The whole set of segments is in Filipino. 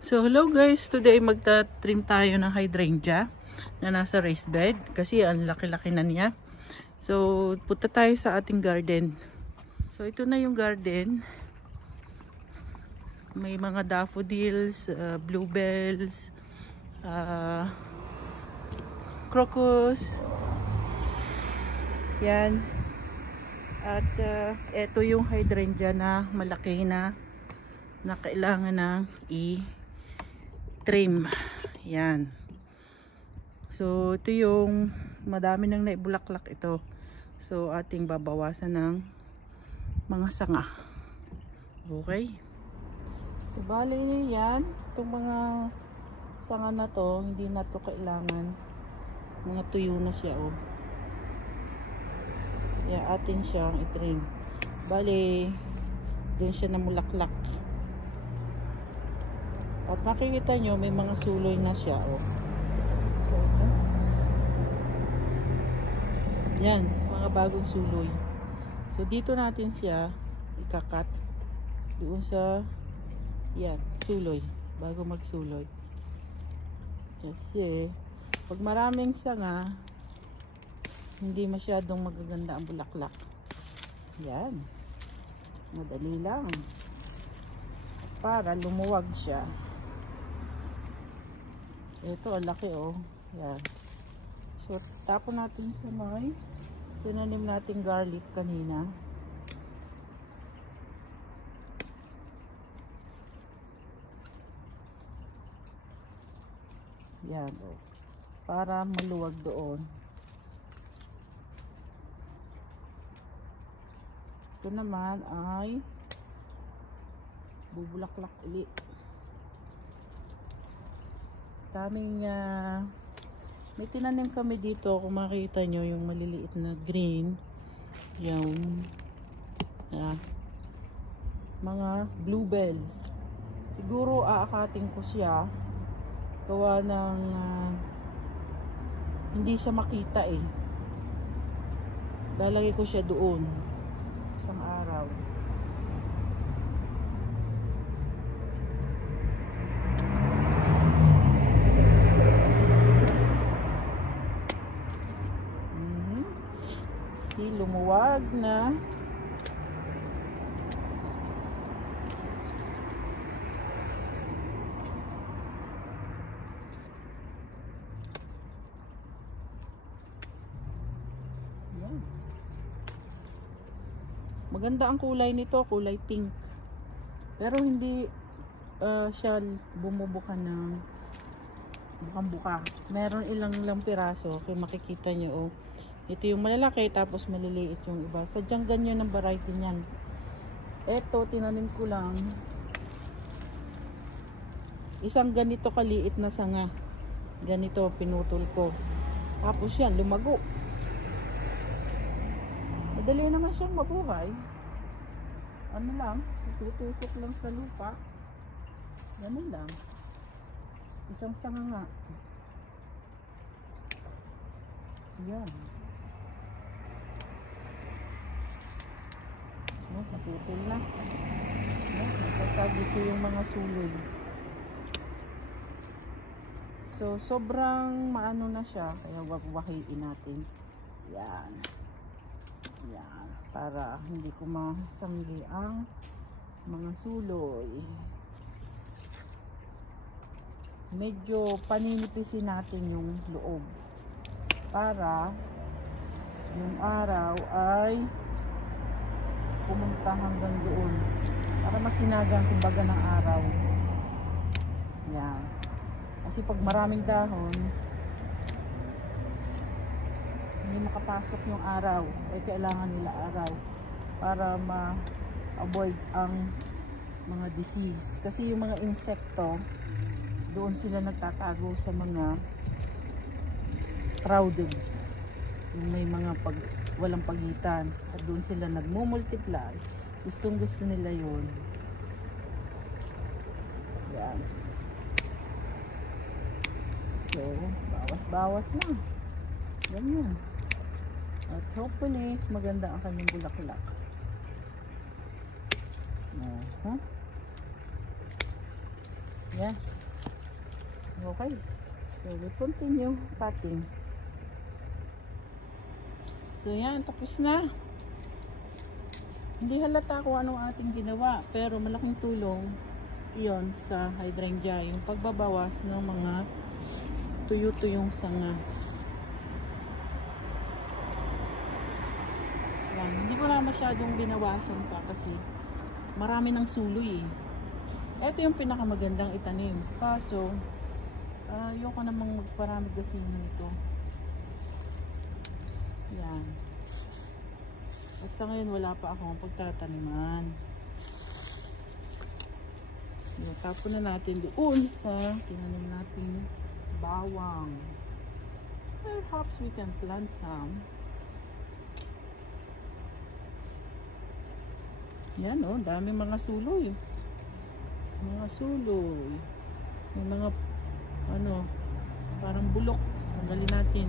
So hello guys, today magta-trim tayo ng hydrangea na nasa raised bed kasi ang laki-laki na niya. So punta tayo sa ating garden. So ito na yung garden. May mga daffodils, bluebells, crocus. Yan. At ito yung hydrangea na malaki na kailangan ng trim. Yan. So ito yung madami nang naibulaklak ito. So ating babawasan ng mga sanga. Okay. So bali yan, itong mga sanga na to, hindi na to kailangan. Mga tuyo na siya, oh. Kaya atin siyang itrim. Bali doon siya namulaklak. At makikita nyo, may mga suloy na siya, oh. So, yan, mga bagong suloy. So, dito natin siya ikakat. Doon sa, yan, suloy. Bago magsuloy. Kasi, pag maraming sanga, hindi masyadong magaganda ang bulaklak. Yan. Madali lang. Para lumuwag siya. Ito, ang laki, oh. Yan. So, tapon natin sa may tinanim natin garlic kanina. Yan, oh. Para maluwag doon. Ito naman ay bubulaklak ulit. Daming may tinanim kami dito, kung makita nyo yung maliliit na green, yung mga bluebells. Siguro aakatin ko siya gawa ng hindi siya makita eh. Lalagay ko siya doon isang araw. Lumuwag na. Yan. Maganda ang kulay nito, kulay pink. Pero hindi siya bumubuka ng bukang-buka. Meron ilang lang piraso, kaya makikita nyo, oh. Ito yung malalaki, tapos maliliit yung iba. Sadyang ganyan ang variety niyan. Ito, tinanim ko lang. Isang ganito kaliit na sanga. Ganito, pinutol ko. Tapos yan, lumago. Madali naman siyang mabuhay. Ano lang, tutusok lang sa lupa. Ganun lang. Isang sanga nga. Yan. Natutol na. Nasasagi ko yung mga suloy. So, sobrang maano na siya. Kaya wawahiin natin. Yan. Yan. Para hindi ko masanggi ang mga suloy. Medyo paninipisin natin yung loob. Para yung araw ay pumunta hanggang doon para masinagang kumbaga ng araw. Yan. Kasi pag maraming dahon hindi makapasok yung araw, eh kailangan nila araw para ma-avoid ang mga disease. Kasi yung mga insekto doon sila nagtatago sa mga crowded, yung may mga walang pagitan, at doon sila nagmumultiply. Gustong gusto nila yun. Yan. So, bawas-bawas na. Ganyan. At hopefully maganda ang kanyang bulaklak. Yan. Okay. So, we continue cutting. So, yan. Tapos na. Hindi halata kung anong ating ginawa. Pero malaking tulong iyon sa hydrangea. Yung pagbabawas ng mga tuyo-tuyong sanga. Yan. Hindi ko na masyadong binawasan pa kasi marami ng suloy eh. Ito yung pinakamagandang itanim. Kaso, ayoko namang magparami kasi nito. Yan. At sa ngayon, wala pa akong pagtataniman. Yan, tapon na natin doon sa tinanim natin bawang. Perhaps we can plant some. Yan oh, daming mga suloy. Mga suloy. May mga ano, parang bulok. Tanggalin natin.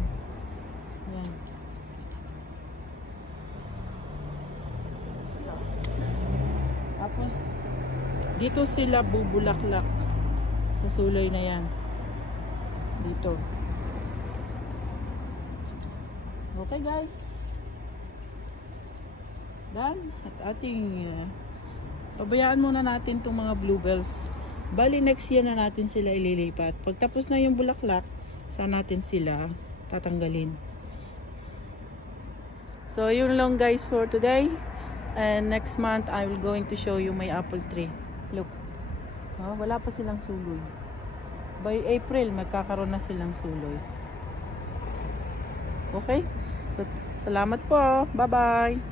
Yan. Tapos dito sila bubulaklak sa suloy na yan. Dito. Okay guys. Done. At ating pabayaan muna natin itong mga bluebells. Bali next year na natin sila ililipat. Pagtapos na yung bulaklak, saan natin sila tatanggalin. So yun lang guys for today. And next month I will going to show you my apple tree. Look. Wala pa silang suloy. By April magkakaroon na silang suloy. Okay? So salamat po. Bye bye.